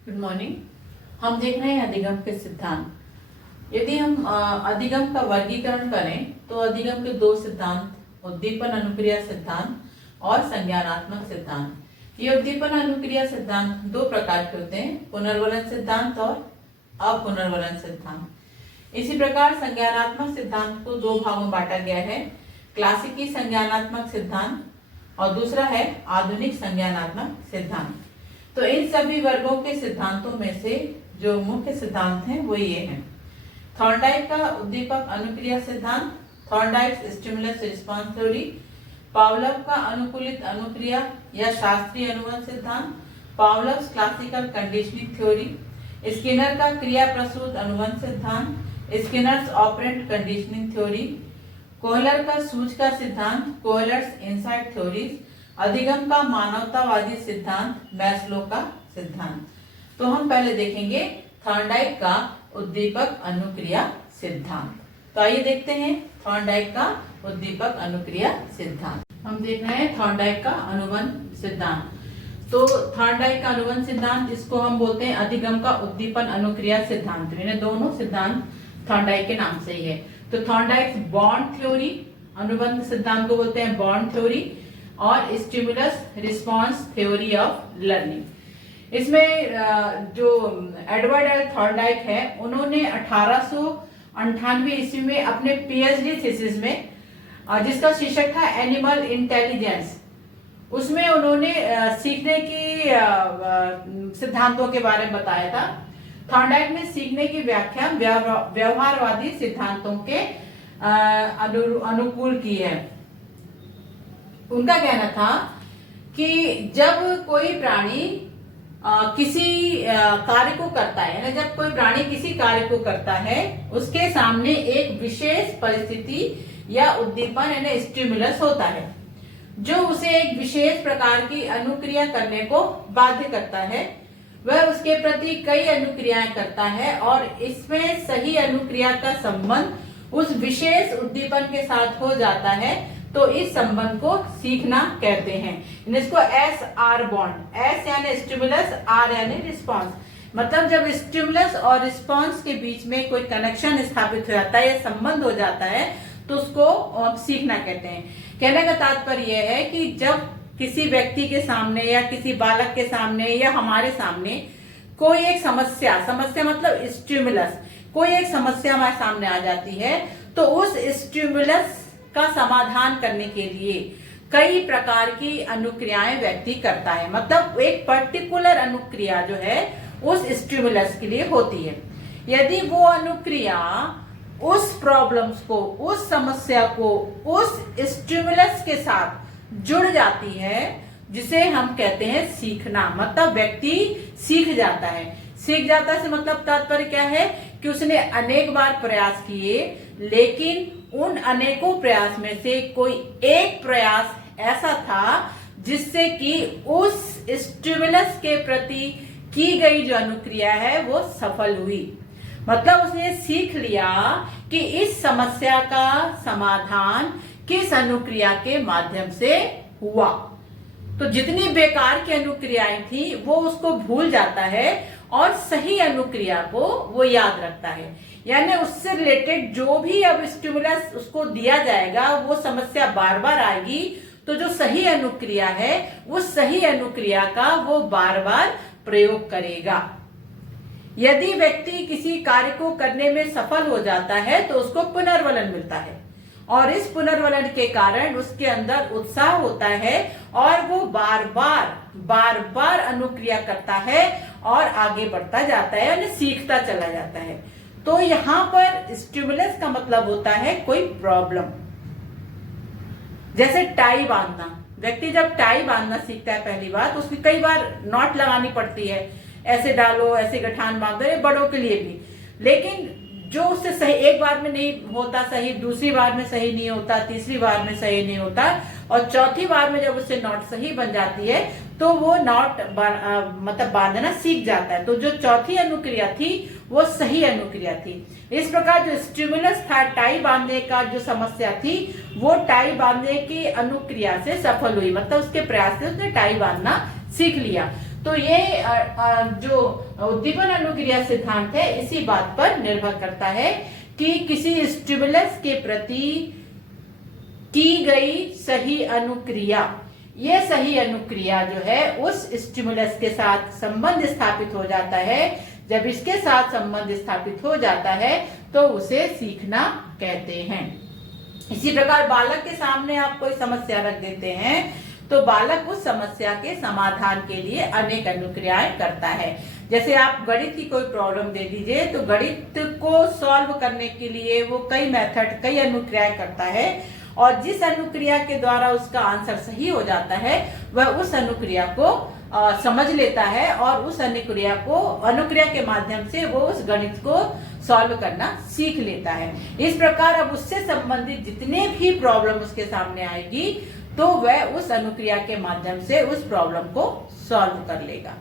Good morning. हम देख रहे हैं अधिगम के सिद्धांत। यदि हम अधिगम का वर्गीकरण करें तो अधिगम के दो सिद्धांत, उद्दीपन अनुक्रिया सिद्धांत और संज्ञानात्मक सिद्धांत। ये उद्दीपन अनुक्रिया सिद्धांत दो प्रकार के होते हैं, पुनर्वलन सिद्धांत और अपुनर्वलन सिद्धांत। इसी प्रकार संज्ञानात्मक सिद्धांत को दो भागों में बांटा गया है, क्लासिकी संज्ञानात्मक सिद्धांत और दूसरा है आधुनिक संज्ञानात्मक सिद्धांत। तो इन सभी वर्गों के सिद्धांतों में से जो मुख्य सिद्धांत हैं वो ये हैं। थॉर्नडाइक का उद्दीपक अनुक्रिया सिद्धांत, थॉर्नडाइक्स स्टिमुलस रिस्पांस थ्योरी, पावलोव का अनुकूलित अनुक्रिया या शास्त्रीय अनुवन सिद्धांत, पावलोव्स क्लासिकल कंडीशनिंग थ्योरी, स्किनर का क्रिया प्रसूत अनुवन सिद्धांत, Skinner's operant conditioning theory, Kohler का सूच का सिद्धांत, कोहलर्स इनसाइट थ्योरीज, अधिगम का मानवतावादी सिद्धांत, मैस्लो का सिद्धांत। तो हम पहले देखेंगे थॉर्नडाइक का उद्दीपक अनुक्रिया सिद्धांत। तो आइए देखते हैं थॉर्नडाइक का उद्दीपक अनुक्रिया सिद्धांत। हम देख रहे हैं थॉर्नडाइक का अनुवन सिद्धांत। तो थॉर्नडाइक का अनुवन सिद्धांत, इसको हम बोलते हैं अधिगम का उद्दीपन अनुक्रिया सिद्धांत। इन्हें दोनों सिद्धांत थॉर्नडाइक के नाम से ही है। तो थॉर्नडाइक्स बॉन्ड थ्योरी, अनुबंध सिद्धांत को बोलते हैं बॉन्ड थ्योरी, और stimulus response theory of learning. इसमें जो एडवर्ड एल थॉर्नडाइक है, उन्होंने 1898 ईस्वी में अपने पीएचडी थीसिस में, जिसका शीर्षक था एनिमल इंटेलिजेंस, उसमें उन्होंने सीखने की सिद्धांतों के बारे में बताया था। थॉर्नडाइक ने सीखने की व्याख्या व्यवहारवादी सिद्धांतों के अनुकूल की है। उनका कहना था कि जब कोई प्राणी किसी कार्य को करता है, यानी जब कोई प्राणी किसी कार्य को करता है, उसके सामने एक विशेष परिस्थिति या उद्दीपन यानी स्टिमुलस होता है, जो उसे एक विशेष प्रकार की अनुक्रिया करने को बाध्य करता है। वह उसके प्रति कई अनुक्रियाएं करता है और इसमें सही अनुक्रिया का संबंध उस विशेष उद्दीपन के साथ हो जाता है, तो इस संबंध को सीखना कहते हैं। इसको एस आर बॉन्ड, एस यानी स्टिमुलस, आर यानी रिस्पांस, मतलब जब स्टिमुलस और रिस्पांस के बीच में कोई कनेक्शन स्थापित हो जाता है या संबंध हो जाता है, तो उसको सीखना कहते हैं। कहने का तात्पर्य यह है कि जब किसी व्यक्ति के सामने या किसी बालक के सामने या हमारे सामने कोई एक समस्या मतलब स्टिमुलस, कोई एक समस्या हमारे सामने आ जाती है, तो उस स्टिमुलस का समाधान करने के लिए कई प्रकार की अनुक्रियाएं व्यक्ति करता है। मतलब एक पर्टिकुलर अनुक्रिया जो है उस स्टिमुलस के लिए होती है। यदि वो अनुक्रिया उस प्रॉब्लम्स को, उस समस्या को उस स्टिमुलस के साथ जुड़ जाती है, जिसे हम कहते हैं सीखना, मतलब व्यक्ति सीख जाता है। सीख जाता से मतलब तात्पर्य क्या है कि उसने अनेक बार प्रयास किए, लेकिन उन अनेकों प्रयास में से कोई एक प्रयास ऐसा था जिससे कि उस स्टिमुलस के प्रति की गई जो अनुक्रिया है वो सफल हुई। मतलब उसने सीख लिया कि इस समस्या का समाधान किस अनुक्रिया के माध्यम से हुआ। तो जितनी बेकार की अनुक्रियाएं थी वो उसको भूल जाता है और सही अनुक्रिया को वो याद रखता है। यानी उससे रिलेटेड जो भी अब स्टिमुलस उसको दिया जाएगा, वो समस्या बार बार आएगी, तो जो सही अनुक्रिया है उस सही अनुक्रिया का वो बार बार प्रयोग करेगा। यदि व्यक्ति किसी कार्य को करने में सफल हो जाता है तो उसको पुनर्वलन मिलता है, और इस पुनर्वलन के कारण उसके अंदर उत्साह होता है और वो बार बार अनुक्रिया करता है और आगे बढ़ता जाता है, यानी सीखता चला जाता है। तो यहाँ पर स्टिमुलस का मतलब होता है कोई प्रॉब्लम। जैसे टाई बांधना, व्यक्ति जब टाई बांधना सीखता है पहली बार, तो उसमें कई बार नॉट लगानी पड़ती है, ऐसे डालो, ऐसे गठान बांधो, ये बड़ों के लिए भी। लेकिन जो उससे सही एक बार में नहीं होता सही, दूसरी बार में सही नहीं होता, तीसरी बार में सही नहीं होता, और चौथी बार में जब उससे नॉट सही बन जाती है तो वो नॉट मतलब बांधना सीख जाता है। तो जो चौथी अनुक्रिया थी वो सही अनुक्रिया थी। इस प्रकार जो स्टिमुलस था टाई बांधने का, जो समस्या थी, वो टाई बांधने की अनुक्रिया से सफल हुई, मतलब उसके प्रयास से उसने टाई बांधना सीख लिया। तो ये जो उद्दीपन अनुक्रिया सिद्धांत है इसी बात पर निर्भर करता है कि किसी स्टिमुलस के प्रति की गई सही अनुक्रिया, ये सही अनुक्रिया जो है उस स्टिमुलस के साथ संबंध स्थापित हो जाता है। जब इसके साथ संबंध स्थापित हो जाता है तो उसे सीखना कहते हैं। इसी प्रकार बालक के सामने आप कोई समस्या रख देते हैं तो बालक उस समस्या के समाधान के लिए अनेक अनुक्रियाएं करता है। जैसे आप गणित की कोई प्रॉब्लम दे दीजिए तो गणित को सॉल्व करने के लिए वो कई मेथड, कई अनुक्रियाएं करता है, और जिस अनुक्रिया के द्वारा उसका आंसर सही हो जाता है वह उस अनुक्रिया को समझ लेता है और उस अनुक्रिया के माध्यम से वो उस गणित को सॉल्व करना सीख लेता है। इस प्रकार अब उससे संबंधित जितने भी प्रॉब्लम उसके सामने आएगी तो वह उस अनुक्रिया के माध्यम से उस प्रॉब्लम को सॉल्व कर लेगा।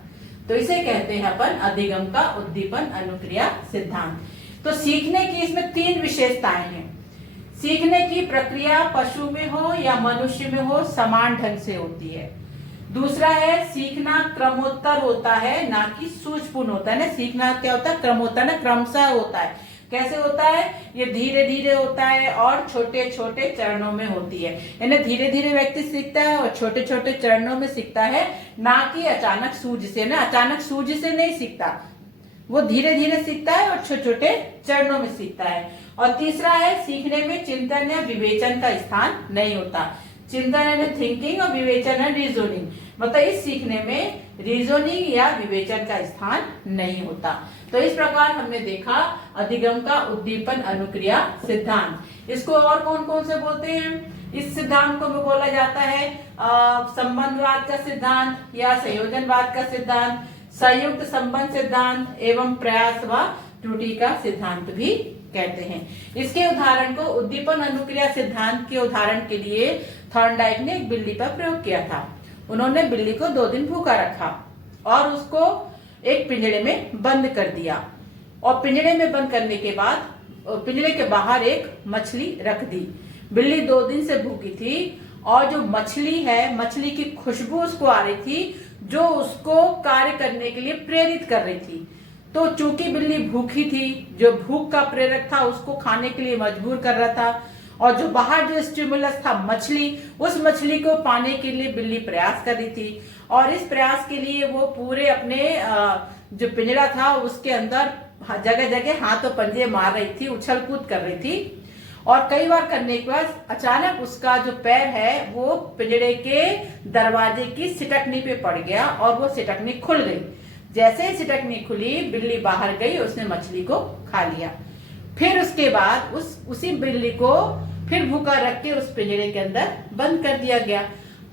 तो इसे कहते हैं अपन अधिगम का उद्दीपन अनुक्रिया सिद्धांत। तो सीखने की इसमें 3 विशेषताएं हैं। सीखने की प्रक्रिया पशु में हो या मनुष्य में हो समान ढंग से होती है। दूसरा है सीखना क्रमोत्तर होता है, ना कि सूझबूझ होता है। ना सीखना क्या होता है, क्रम होता है, ना क्रमशः होता है। कैसे होता है, ये धीरे धीरे होता है और छोटे छोटे चरणों में होती है। यानी धीरे धीरे व्यक्ति सीखता है और छोटे छोटे चरणों में सीखता है, ना कि अचानक सूझ से। ना अचानक सूझ से नहीं सीखता, वो धीरे धीरे सीखता है और छोटे छोटे चरणों में सीखता है। और तीसरा है सीखने में चिंतन या विवेचन का स्थान नहीं होता। चिंतन यानी थिंकिंग और विवेचन है रीजनिंग, मतलब इस सीखने में रीजनिंग या विवेचन का स्थान नहीं होता। तो इस प्रकार हमने देखा अधिगम का उद्दीपन अनुक्रिया सिद्धांत। इसको और कौन कौन से बोलते हैं? इस सिद्धांत को बोला जाता है संबंधवाद का सिद्धांत या संयोजनवाद का सिद्धांत, संयुक्त संबंध सिद्धांत एवं प्रयास व त्रुटि का सिद्धांत भी कहते हैं। इसके उदाहरण को उद्दीपन अनुक्रिया सिद्धांत के उदाहरण के लिए थॉर्नडाइक ने एक बिल्ली पर प्रयोग किया था। उन्होंने बिल्ली को 2 दिन भूखा रखा और उसको एक पिंजरे में बंद कर दिया, और पिंजरे में बंद करने के बाद पिंजरे के बाहर एक मछली रख दी। बिल्ली 2 दिन से भूखी थी और जो मछली है, मछली की खुशबू उसको आ रही थी जो उसको कार्य करने के लिए प्रेरित कर रही थी। तो चूंकि बिल्ली भूखी थी, जो भूख का प्रेरक था उसको खाने के लिए मजबूर कर रहा था, और जो बाहर जो स्टिमुलस था मछली, उस मछली को पाने के लिए बिल्ली प्रयास कर रही थी। और इस प्रयास के लिए वो पूरे अपने जो पिंजरा था उसके अंदर जगह जगह हाथ और पंजे मार रही थी, उछल कूद कर रही थी। और कई बार करने के बाद अचानक उसका जो पैर है वो पिंजरे के दरवाजे की सिटकनी पे पड़ गया और वो सिटकनी खुल गई। जैसे ही सिटकनी खुली, बिल्ली बाहर गई, उसने मछली को खा लिया। फिर उसके बाद उसी बिल्ली को फिर भूखा रख के उस पिंजरे के अंदर बंद कर दिया गया।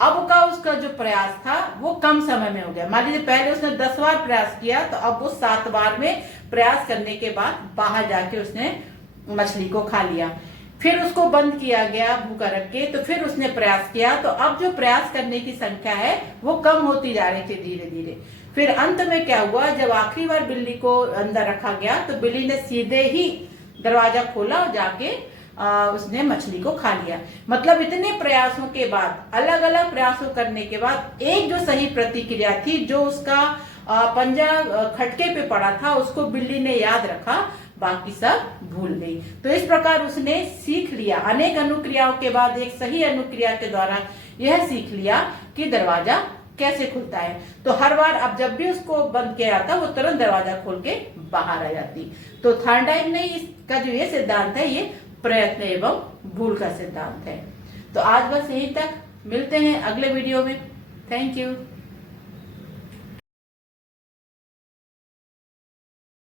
अब का उसका जो प्रयास था वो कम समय में हो गया। मान लीजिए पहले उसने 10 बार प्रयास किया, तो अब वो 7 बार में प्रयास करने के बाद बाहर जाके उसने मछली को खा लिया। फिर उसको बंद किया गया भूखा रख के, तो फिर उसने प्रयास किया, तो अब जो प्रयास करने की संख्या है वो कम होती जा रही थी धीरे धीरे। फिर अंत में क्या हुआ, जब आखिरी बार बिल्ली को अंदर रखा गया तो बिल्ली ने सीधे ही दरवाजा खोला और जाके उसने मछली को खा लिया। मतलब इतने प्रयासों के बाद, अलग अलग प्रयासों करने के बाद एक जो सही प्रतिक्रिया थी, जो उसका पंजा खटके पे पड़ा था, उसको बिल्ली ने याद रखा, बाकी सब भूल गई। तो इस प्रकार उसने सीख लिया, अनेक अनुक्रियाओं के बाद एक सही अनुक्रिया के द्वारा यह सीख लिया कि दरवाजा कैसे खुलता है। तो हर बार अब जब भी उसको बंद किया जाता वो तुरंत दरवाजा खोल के बाहर आ जाती। तो थॉर्नडाइक ने इसका जो ये सिद्धांत है, ये प्रयत्न एवं भूल का सिद्धांत है। तो आज बस यहीं तक, मिलते हैं अगले वीडियो में। Thank you.